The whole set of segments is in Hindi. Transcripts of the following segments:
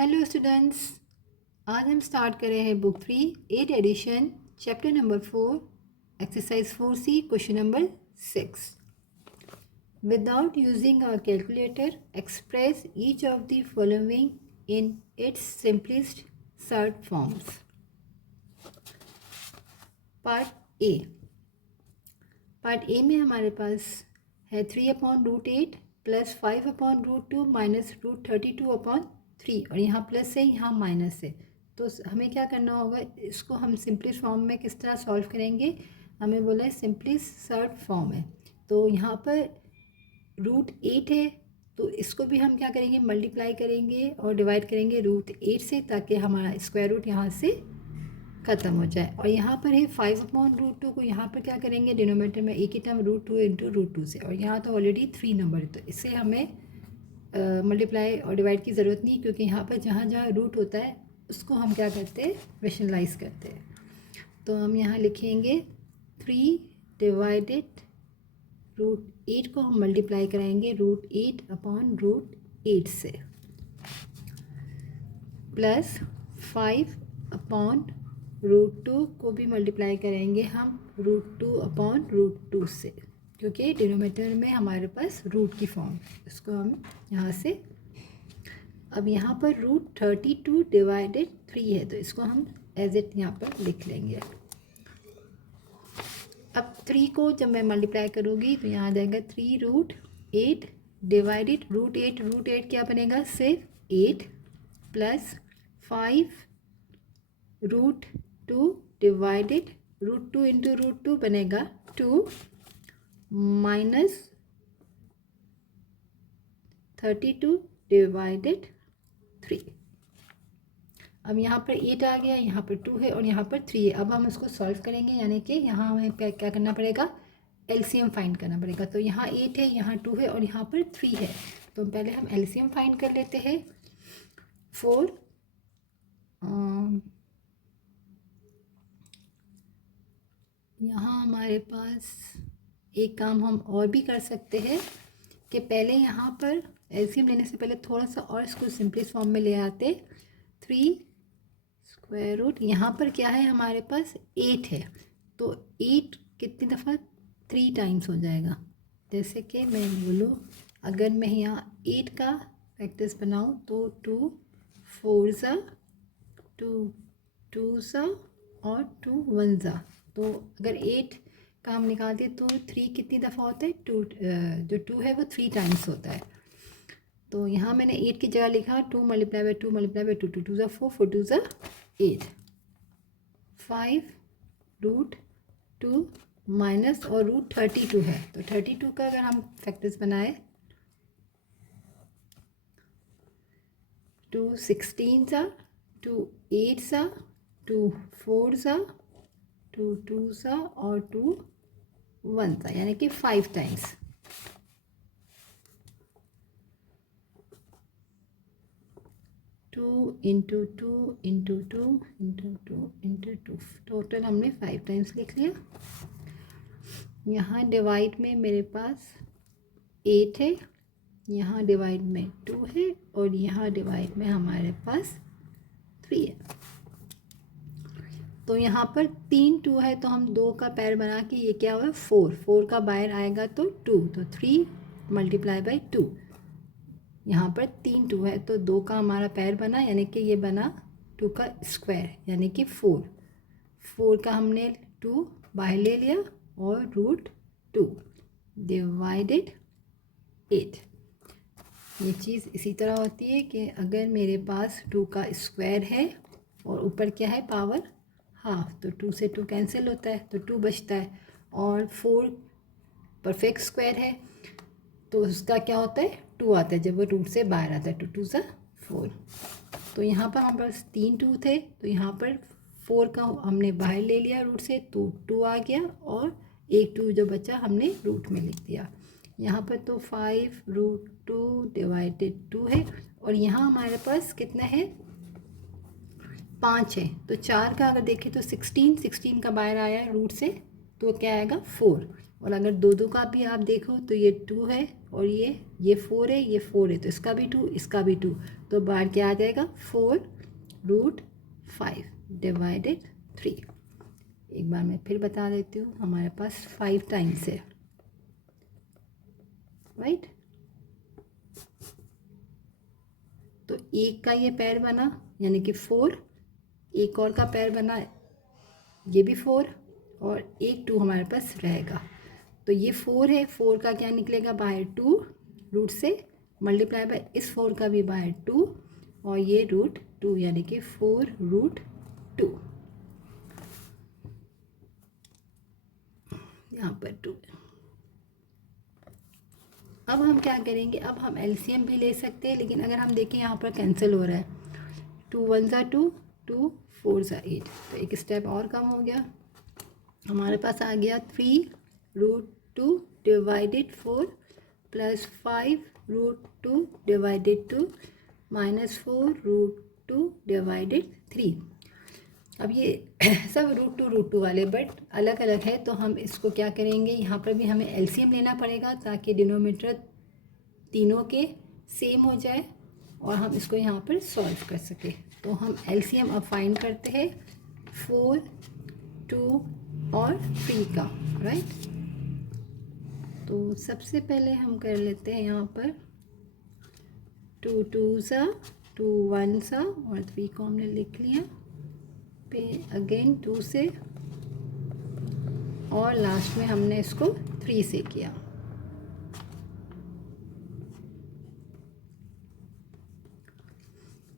हेलो स्टूडेंट्स, आज हम स्टार्ट कर रहे हैं book 3 8 edition chapter number 4 exercise 4C question number 6। Without using a calculator express each of the following in its simplest short forms. Part A में हमारे पास है 3/√8 प्लस 5/√2 माइनस √32/3 और यहाँ प्लस है यहाँ माइनस है। तो हमें क्या करना होगा, इसको हम सिंपलेस्ट फॉर्म में किस तरह सॉल्व करेंगे। हमें बोला है सिंपलेस्ट शॉर्ट फॉर्म है, तो यहाँ पर √8 है तो इसको भी हम क्या करेंगे, मल्टीप्लाई करेंगे और डिवाइड करेंगे √8 से, ताकि हमारा स्क्वायर रूट यहाँ से ख़त्म हो जाए। और यहाँ पर है 5/√2 को यहाँ पर क्या करेंगे, डिनोमिनेटर में एक ही टर्म √2 इंटू √2 से, और यहाँ तो ऑलरेडी 3 नंबर है तो इससे हमें मल्टीप्लाई और डिवाइड की ज़रूरत नहीं, क्योंकि यहाँ पर जहाँ जहाँ रूट होता है उसको हम क्या करते हैं, रेशनलाइज करते हैं। तो हम यहाँ लिखेंगे 3 डिवाइडेड √8 को हम मल्टीप्लाई कराएंगे √8/√8 से, प्लस 5/√2 को भी मल्टीप्लाई करेंगे हम √2/√2 से, क्योंकि डिनोमिनेटर में हमारे पास रूट की फॉर्म है। इसको हम यहाँ से, अब यहाँ पर √32 डिवाइडेड 3 है तो इसको हम एज इट यहाँ पर लिख लेंगे। अब 3 को जब मैं मल्टीप्लाई करूँगी तो यहाँ आ जाएगा 3√8 डिवाइडेड √8 क्या बनेगा, सिर्फ 8 प्लस 5√2 डिवाइडेड √2 इंटू √2 बनेगा 2 माइनस 32 डिवाइडेड 3। अब यहाँ पर 8 आ गया, यहाँ पर 2 है और यहाँ पर 3 है। अब हम इसको सॉल्व करेंगे, यानी कि यहाँ हमें क्या करना पड़ेगा, एलसीएम फाइंड करना पड़ेगा। तो यहाँ 8 है, यहाँ 2 है और यहाँ पर 3 है, तो पहले हम एलसीएम फाइंड कर लेते हैं। 4 यहाँ हमारे पास एक काम हम और भी कर सकते हैं कि पहले यहाँ पर एलसीएम लेने से पहले थोड़ा सा और इसको सिंपलेस्ट फॉर्म में ले आते। 3 स्क्वायर रूट, यहाँ पर क्या है हमारे पास 8 है, तो 8 कितनी दफ़ा 3 टाइम्स हो जाएगा। जैसे कि मैं बोलूँ, अगर मैं यहाँ 8 का फैक्टर्स बनाऊँ तो 2 4 ज़ा 2 2 ज़ा और 2 1 ज़ा, तो अगर 8 का हम निकालते तो 3 कितनी दफ़ा होता है, 2 जो 2 है वो 3 टाइम्स होता है। तो यहाँ मैंने 8 की जगह लिखा 2 मल्टीप्लाई बाई 2 मल्टीप्लाई बाई 2, 2 2 ज़ा 4 4 2 ज़ा 8, 5√2 माइनस और √32 है, तो 32 का अगर हम फैक्टर्स बनाए 2 16 ज़ा 2 8 ज़ा 2 4 ज़ा 2 2 ज़ा और 2 1 ज़ा, यानी कि 5 times. Two into two into two into two into two, total हमने 5 टाइम्स लिख लिया। यहाँ डिवाइड में मेरे पास 8 है, यहाँ डिवाइड में 2 है और यहाँ डिवाइड में हमारे पास 3 है। तो यहाँ पर 3 2 है तो हम 2 का पैर बना के ये क्या हुआ 4 का बाहर आएगा तो 2, तो 3 मल्टीप्लाई बाई 2। यहाँ पर 3 2 है तो 2 का हमारा पैर बना, यानी कि ये बना 2 का स्क्वायर, यानी कि 4 का हमने 2 बाहर ले लिया और √2 डिवाइडेड 8। ये चीज़ इसी तरह होती है कि अगर मेरे पास 2 का स्क्वायर है और ऊपर क्या है पावर हाफ, तो 2 से 2 कैंसिल होता है तो 2 बचता है, और 4 परफेक्ट स्क्वायर है तो उसका क्या होता है 2 आता है जब वो रूट से बाहर आता है, 2 2 ज़ा 4। तो यहाँ पर हमारे पास 3 2 थे तो यहाँ पर 4 का हमने बाहर ले लिया रूट से तो 2 आ गया, और एक 2 जो बचा हमने रूट में लिख दिया। यहाँ पर तो 5√2 डिवाइडेड 2 है, और यहाँ हमारे पास कितना है 5 है, तो 4 का अगर देखें तो 16 का बाहर आया रूट से तो क्या आएगा 4। और अगर दो दो का भी आप देखो तो ये 2 है और ये 4 है, ये 4 है, तो इसका भी 2, इसका भी 2, तो बाहर क्या आ जाएगा 4√5 डिवाइडेड 3। एक बार मैं फिर बता देती हूँ, हमारे पास 5 टाइम्स है, राइट। तो एक का ये पैर बना यानी कि 4, एक और का पैर बना ये भी 4, और एक 2 हमारे पास रहेगा। तो ये 4 है, 4 का क्या निकलेगा बाहर 2 रूट से, मल्टीप्लाई बाय इस 4 का भी बाहर 2, और ये √2 यानी कि 4√2, यहाँ पर 2। अब हम क्या करेंगे, अब हम एलसीएम भी ले सकते हैं, लेकिन अगर हम देखें यहाँ पर कैंसिल हो रहा है, 2 × 1 = 2, 2 × 4 = 8, तो एक स्टेप और कम हो गया। हमारे पास आ गया 3√2 divided 4 plus 5√2 divided 2 minus 4√2 divided 3। अब ये सब √2 वाले बट अलग अलग है, तो हम इसको क्या करेंगे, यहाँ पर भी हमें एलसीएम लेना पड़ेगा ताकि डिनोमिनेटर तीनों के सेम हो जाए और हम इसको यहाँ पर सॉल्व कर सकें। तो हम एलसीएम अब फाइंड करते हैं 4, 2 और 3 का, राइट। तो सबसे पहले हम कर लेते हैं यहाँ पर 2 2s 2 1s और 3 को हमने लिख लिया, पे अगेन 2 से, और लास्ट में हमने इसको 3 से किया।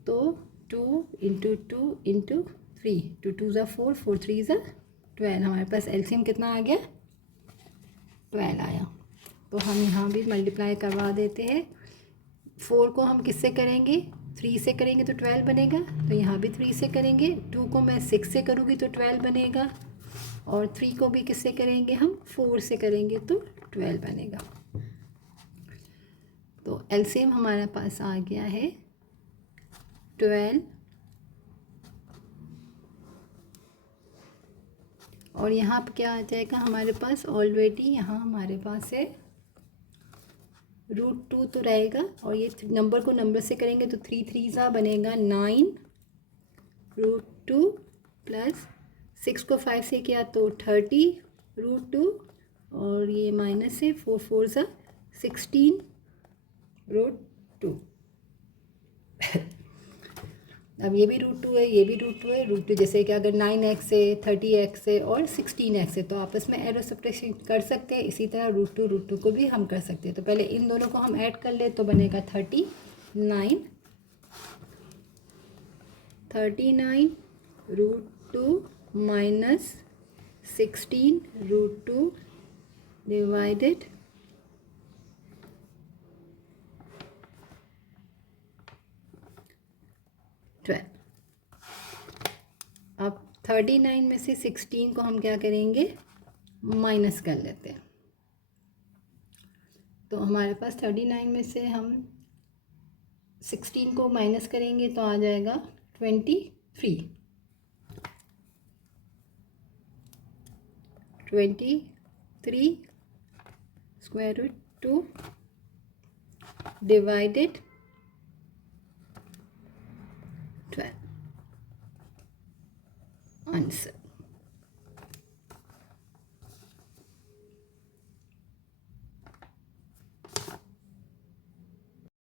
तो 2 × 2 × 3, 2 2s 4, 4 3s 12, हमारे पास एलसीएम कितना आ गया 12 आया। तो हम यहाँ भी मल्टीप्लाई करवा देते हैं। 4 को हम किससे करेंगे, 3 से करेंगे तो 12 बनेगा, तो यहाँ भी 3 से करेंगे। 2 को मैं 6 से करूँगी तो 12 बनेगा, और 3 को भी किससे करेंगे हम 4 से करेंगे तो 12 बनेगा। तो एलसीएम हमारे पास आ गया है 12, और यहाँ पर क्या आ जाएगा हमारे पास, ऑलरेडी यहाँ हमारे पास है √2 तो रहेगा, और ये नंबर को नंबर से करेंगे तो 3 3s बनेगा 9 √2 प्लस 6 को 5 से किया तो 30 √2, और ये माइनस से 4 4s 16 √2। अब ये भी √2 है, ये भी √2 है, √2 जैसे कि अगर 9x है, 30x है और 16x है तो आपस में एरो सब्ट्रैक्शन कर सकते हैं। इसी तरह √2 को भी हम कर सकते हैं। तो पहले इन दोनों को हम ऐड कर ले तो बनेगा 39 √2 माइनस 16 √2 डिवाइडेड 12। अब 39 में से 16 को हम क्या करेंगे, माइनस कर लेते हैं। तो हमारे पास 39 में से हम 16 को माइनस करेंगे तो आ जाएगा 23 √2 डिवाइडेड 12 आंसर।